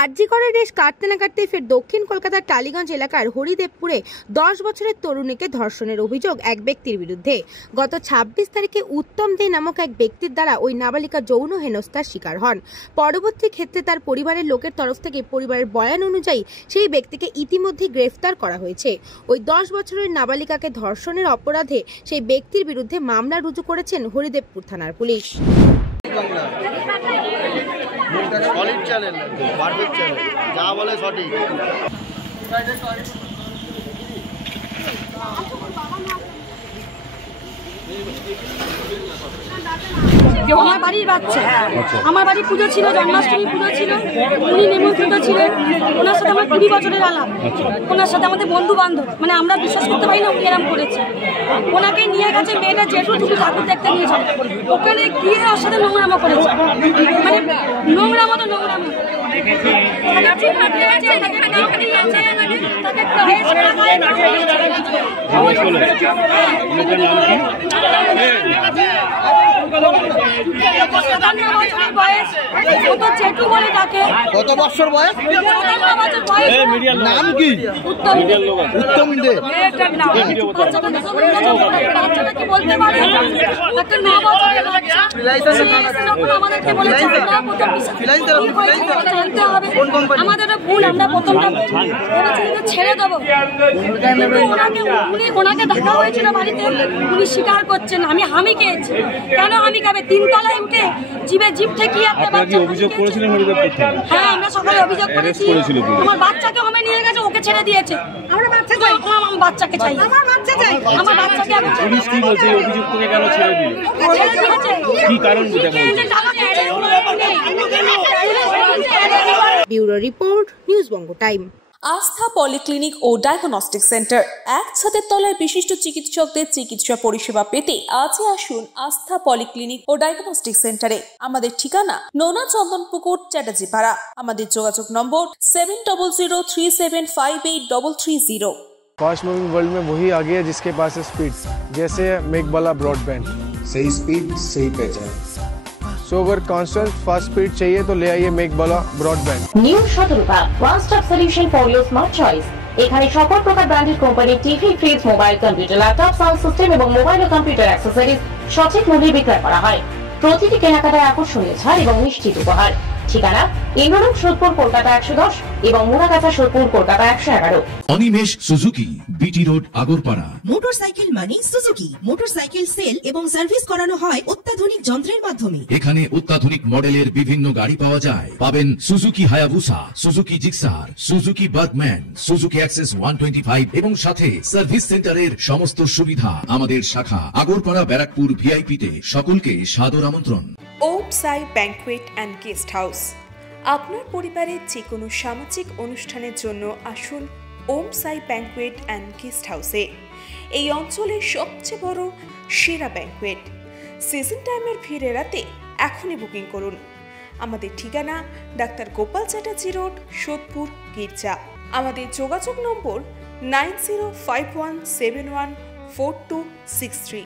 আরজি করের রেশ কাটতে না কাটতে ফের দক্ষিণ কলকাতার টালিগঞ্জ এলাকার হরিদেবপুরে 10 বছরের তরুণীকে ধর্ষণের অভিযোগ এক ব্যক্তির বিরুদ্ধে। গত 26 তারিখে উত্তম দে নামক এক ব্যক্তির দ্বারা ওই নাবালিকা যৌন হেনস্থার শিকার হন। পরবর্তী ক্ষেত্রে তার পরিবারের লোকের তরফ থেকে পরিবারের বয়ান অনুযায়ী সেই ব্যক্তিকে ইতিমধ্যে গ্রেফতার করা হয়েছে। ওই 10 বছরের নাবালিকাকে ধর্ষণের অপরাধে সেই ব্যক্তির বিরুদ্ধে মামলা রুজু করেছেন হরিদেবপুর থানার police. Solid channel, perfect channel, যা বলে সঠিক। আমার বাড়ির বাচ্চা, আমার বাড়ি পুজো ছিল, জন্মাষ্টমী পুজো ছিল, উনি নিমন্ত্রিত ছিলেন। ওনার সাথে আমার 20 বছরের আলাপ, ওনার সাথে আমাদের বন্ধু বান্ধব, মানে আমরা বিশ্বাস করতে পারি না উনি এরকম করেছে। ওনাকে নিয়ে গেছে মেয়েটা জেঠু ঠাকুর দেখতে নিয়েছিল, ওখানে গিয়ে ওর সাথে নোংরামো করেছে, মানে নোংরামো তো নোংরামো। কত বছর বয়স? নাম কি? উত্তম দে। আমাদের ভুল, আমরা প্রথমটা ছেড়ে দেবো। ওনাকে দেখা হয়েছিল বাড়িতে, উনি স্বীকার করছেন আমি হামি খেয়েছি। কেন হামি খাবে? 3 তলায় উঠে জিভে জিভ ঠেকিয়ে অভিযোগ করেছিলেন হরিদেবপুর থানায়? হ্যাঁ, আমরা সকালে অভিযোগ করেছি। আমার বাচ্চাকে আমি নিয়ে গেছে, ওকে ছেড়ে দিয়েছে। আমরা বাচ্চা চাই, আমার বাচ্চাকে চাই, আমার বাচ্চা চাই, আমার বাচ্চাকে। পুলিশ কি বলছে? অভিযুক্ত থেকে কেন ছেড়ে দিল? ছেড়ে দিয়েছে কি কারণ বলছে? ব্যুরো রিপোর্ট, নিউজ বঙ্গ টাইম। আস্থা পলিক্লিনিক ও ডায়াগনস্টিক সেন্টার, এক ছাদের তলায় বিশিষ্ট চিকিৎসকদের চিকিৎসা পরিষেবা পেতে আজই আসুন আস্থা পলিক্লিনিক ও ডায়াগনস্টিক সেন্টারে। আমাদের ঠিকানা নোনা চন্দনপুকুর, চ্যাটার্জিপাড়া। আমাদের যোগাযোগ নম্বর 7003758330। फास्ट मूविंग वर्ल्ड में वही आगे है जिसके पास है स्पीड, जैसे मेघबाला ब्रॉडबैंड। सही स्पीड, सही पहचान। सो अगर कांस्टेंट फास्ट स्पीड चाहिए तो ले आइए मेघबाला ब्रॉडबैंड। নিউ সতর্কতা, one stop solution for your smart choice. এখানে সকল প্রকার ব্র্যান্ডেড কোম্পানির TV, fridge, mobile, computer, laptop, sound system এবং মোবাইল ও কম্পিউটার অ্যাক্সেসরিজ সঠিক মূল্যে বিক্রয় করা হয়। প্রতিটি কেনাকাটায় আকর্ষণীয় ছাড় এবং নিশ্চিত উপহার। ঠিকানা ইন্দ্রনগর, সোদপুর, কলকাতা 110 এবং Muragachha, Sodepur, Kolkata 111। Animesh Suzuki, BT road, Agarpara. Motorcycle মানে সুজুকি। মোটরসাইকেল সেল এবং সার্ভিস করানো হয় অত্যাধুনিক যন্ত্রের মাধ্যমে। এখানে অত্যাধুনিক মডেলের বিভিন্ন গাড়ি পাওয়া যায়। পাবেন Suzuki Hayabusa, Suzuki Gixxer, Suzuki Bergman, Suzuki access 125 এবং সাথে সার্ভিস সেন্টারের সমস্ত সুবিধা। আমাদের শাখা আগরপাড়া, ব্যারাকপুর ভিআইপি তে। সকলকে সাদর আমন্ত্রণ। ওম সাই ব্যাংকুয়েট অ্যান্ড গেস্ট হাউস। আপনার পরিবারের যে কোনো সামাজিক অনুষ্ঠানের জন্য আসুন ওম সাই ব্যাংকুয়েট অ্যান্ড গেস্ট হাউসে। এই অঞ্চলের সবচেয়ে বড় সেরা ব্যাংকুয়েট। সিজন টাইমের ভিড় এড়াতে এখনই বুকিং করুন। আমাদের ঠিকানা ডাক্তার গোপাল চ্যাটার্জি রোড, সোদপুর, গির্জা। আমাদের যোগাযোগ নম্বর 9051714263।